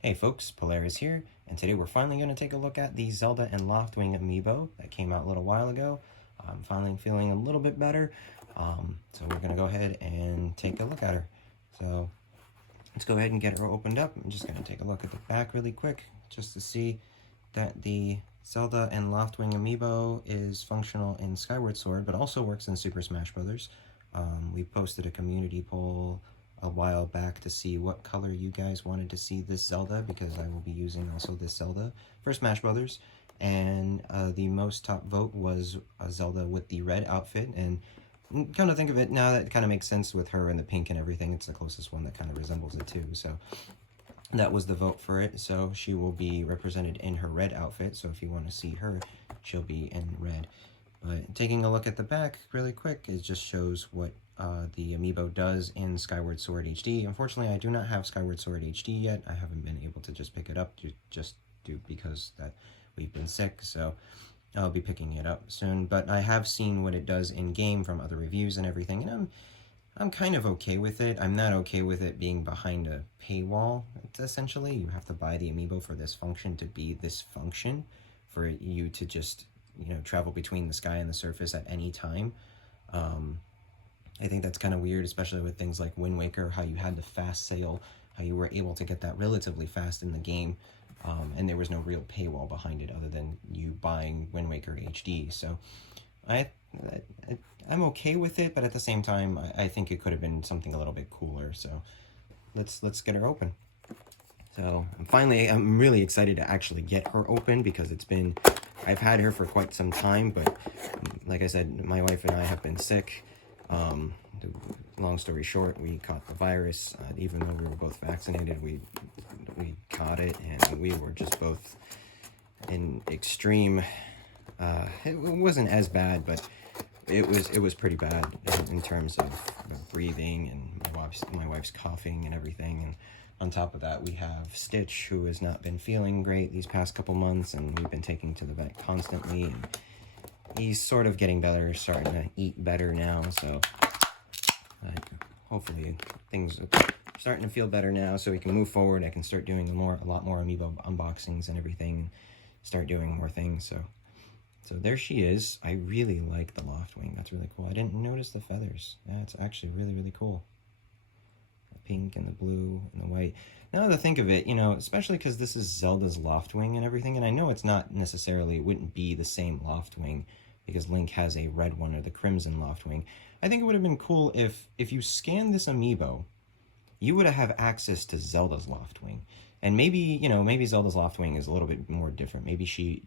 Hey folks, Polaris here, and today we're finally going to take a look at the Zelda and Loftwing Amiibo that came out a little while ago. I'm finally feeling a little bit better, so we're going to go ahead and take a look at her. So let's go ahead and get her opened up. I'm just going to take a look at the back really quick, just to see that the Zelda and Loftwing Amiibo is functional in Skyward Sword, but also works in Super Smash Bros. We posted a community poll a while back to see what color you guys wanted to see this Zelda, because I will be using also this Zelda for Smash Brothers. And the most top vote was a Zelda with the red outfit, and kind of think of it now, that kind of makes sense with her and the pink and everything. It's the closest one that kind of resembles it too. So that was the vote for it. So she will be represented in her red outfit. So if you want to see her, she'll be in red. But taking a look at the back really quick, it just shows what the Amiibo does in Skyward Sword HD. Unfortunately, I do not have Skyward Sword HD yet. I haven't been able to just pick it up just because that we've been sick, so I'll be picking it up soon. But I have seen what it does in game from other reviews and everything, and I'm kind of okay with it. I'm not okay with it being behind a paywall. It's essentially, you have to buy the Amiibo for this function to be this function, for you to just, you know, travel between the sky and the surface at any time. I think that's kind of weird, especially with things like Wind Waker, how you had to fast sail, how you were able to get that relatively fast in the game, and there was no real paywall behind it other than you buying Wind Waker HD. So I'm okay with it, but at the same time, I think it could have been something a little bit cooler. So let's get her open. So I'm really excited to actually get her open, because I've had her for quite some time, but like I said, my wife and I have been sick. Long story short, we caught the virus. Even though we were both vaccinated, we caught it, and we were just both in extreme. It wasn't as bad, but it was pretty bad in terms of breathing, and my wife's coughing and everything. And on top of that, we have Stitch, who has not been feeling great these past couple months, and we've been taking to the vet constantly. And he's sort of getting better, starting to eat better now, so hopefully things are starting to feel better now, so we can move forward. I can start doing a lot more Amiibo unboxings and everything, start doing more things. So there she is. I really like the Loftwing. That's really cool. I didn't notice the feathers. That's actually really, really cool. The pink and the blue and the white. Now to think of it, you know, especially because this is Zelda's Loftwing and everything, and I know it's not necessarily, it wouldn't be the same Loftwing, because Link has a red one, or the Crimson Loftwing. I think it would have been cool if you scanned this Amiibo, you would have access to Zelda's Loftwing. And maybe, you know, maybe Zelda's Loftwing is a little bit more different. Maybe she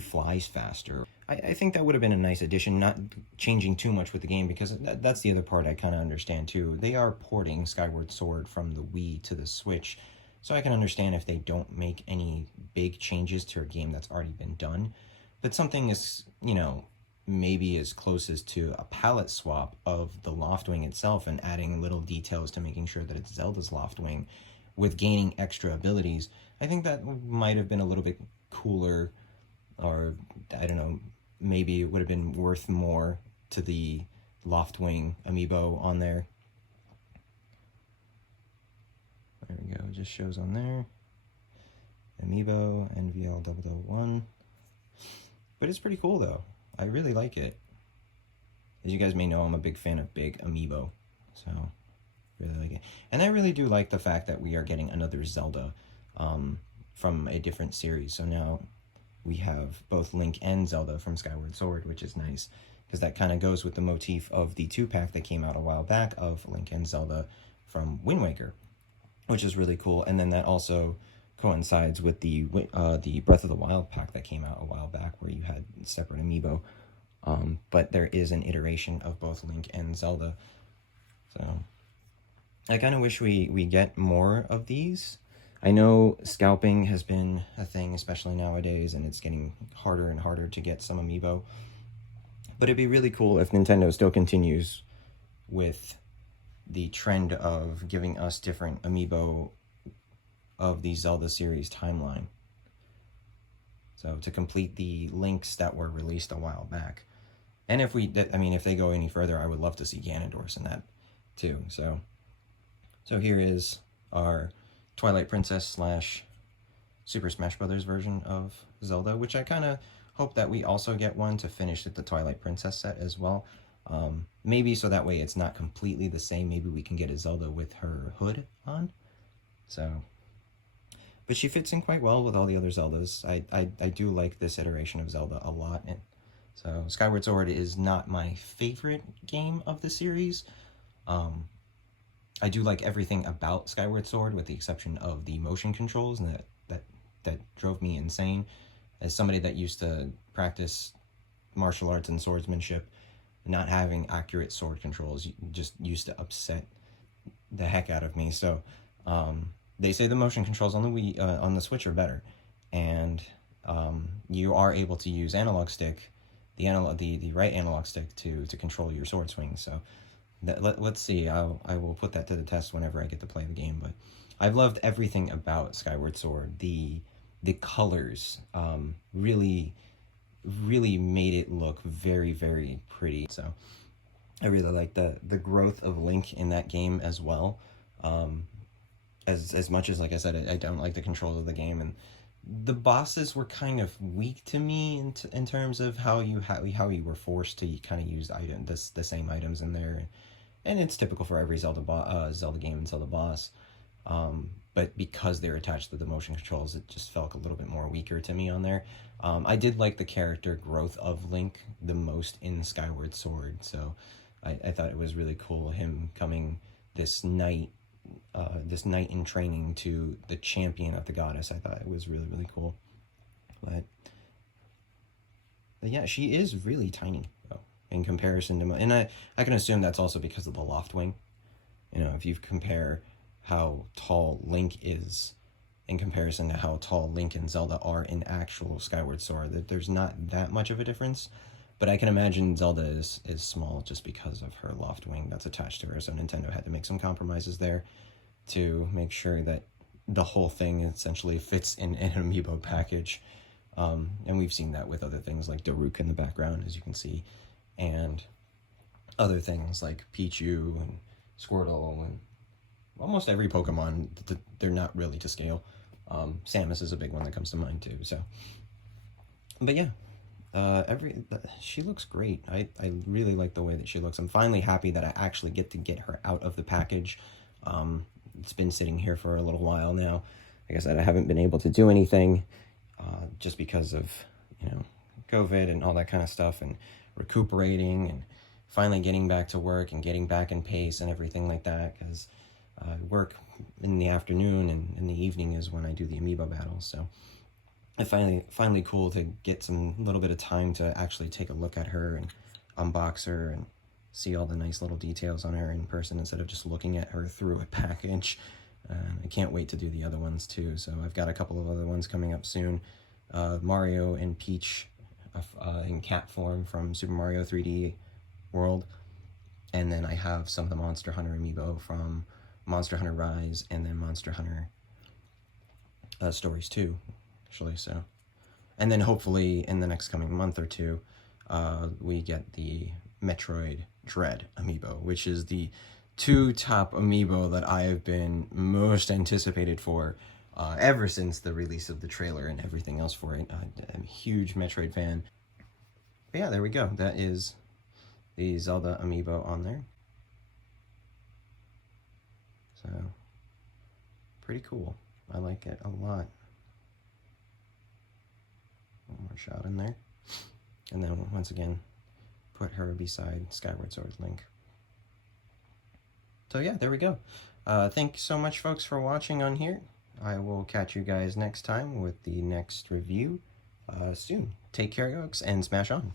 flies faster. I think that would have been a nice addition, not changing too much with the game, because that's the other part I kind of understand too. They are porting Skyward Sword from the Wii to the Switch, so I can understand if they don't make any big changes to a game that's already been done. But something is, you know, maybe as close as to a palette swap of the Loftwing itself, and adding little details to making sure that it's Zelda's Loftwing with gaining extra abilities. I think that might have been a little bit cooler, or I don't know, maybe it would have been worth more to the Loftwing Amiibo on there. There we go, it just shows on there. Amiibo, NVL001. But it's pretty cool though. I really like it. As you guys may know, I'm a big fan of big Amiibo, so really like it. And I really do like the fact that we are getting another Zelda from a different series. So now we have both Link and Zelda from Skyward Sword, which is nice, because that kind of goes with the motif of the 2-pack that came out a while back of Link and Zelda from Wind Waker, which is really cool. And then that also coincides with the Breath of the Wild pack that came out a while back, where you had separate Amiibo. But there is an iteration of both Link and Zelda. So I kind of wish we get more of these. I know scalping has been a thing, especially nowadays, and it's getting harder and harder to get some Amiibo. But it'd be really cool if Nintendo still continues with the trend of giving us different Amiibo of the Zelda series timeline. So to complete the links that were released a while back. And if they go any further, I would love to see Ganondorf in that too. So here is our Twilight Princess slash Super Smash Brothers version of Zelda, which I kind of hope that we also get one to finish the Twilight Princess set as well. Maybe so that way it's not completely the same. Maybe we can get a Zelda with her hood on. So, but she fits in quite well with all the other Zeldas. I do like this iteration of Zelda a lot. And so Skyward Sword is not my favorite game of the series. I do like everything about Skyward Sword with the exception of the motion controls, and that drove me insane. As somebody that used to practice martial arts and swordsmanship, not having accurate sword controls just used to upset the heck out of me. So they say the motion controls on the Wii, on the Switch are better, and you are able to use analog stick, the right analog stick to control your sword swing. So let's see. I will put that to the test whenever I get to play the game. But I've loved everything about Skyward Sword. The colors really made it look very, very pretty. So I really like the growth of Link in that game as well. As much as, like I said, I don't like the controls of the game, and the bosses were kind of weak to me in terms of how you were forced to kind of use the same items in there, and it's typical for every Zelda game and Zelda boss. But because they're attached to the motion controls, it just felt a little bit more weaker to me on there. I did like the character growth of Link the most in Skyward Sword, so I thought it was really cool, him coming this knight in training to the champion of the goddess. I thought it was really, really cool. But yeah, she is really tiny, though, in comparison to... And I can assume that's also because of the Loftwing. You know, if you compare how tall Link is in comparison to how tall Link and Zelda are in actual Skyward Sword, that there's not that much of a difference. But I can imagine Zelda is small just because of her Loftwing that's attached to her, so Nintendo had to make some compromises there to make sure that the whole thing essentially fits in an Amiibo package. And we've seen that with other things like Daruk in the background, as you can see, and other things like Pichu and Squirtle and almost every Pokemon. They're not really to scale. Samus is a big one that comes to mind too. So, but yeah, she looks great. I really like the way that she looks. I'm finally happy that I actually get to get her out of the package. It's been sitting here for a little while now. Like I said, I haven't been able to do anything just because of, COVID and all that kind of stuff, and recuperating and finally getting back to work and getting back in pace and everything like that, because I work in the afternoon, and in the evening is when I do the Amiibo battles. So it's finally cool to get some little bit of time to actually take a look at her and unbox her and see all the nice little details on her in person instead of just looking at her through a package. I can't wait to do the other ones too. So I've got a couple of other ones coming up soon. Mario and Peach in cat form from Super Mario 3D World. And then I have some of the Monster Hunter Amiibo from Monster Hunter Rise and then Monster Hunter Stories 2, actually. So, and then hopefully in the next coming month or two, we get the Metroid Dread Amiibo, which is the two top Amiibo that I have been most anticipated for ever since the release of the trailer and everything else for it. I'm a huge Metroid fan. But yeah, there we go. That is the Zelda Amiibo on there. So, pretty cool. I like it a lot. One more shot in there. And then once again, put her beside Skyward Sword Link. So yeah, there we go. Thanks so much, folks, for watching on here. I will catch you guys next time with the next review soon. Take care, folks, and smash on.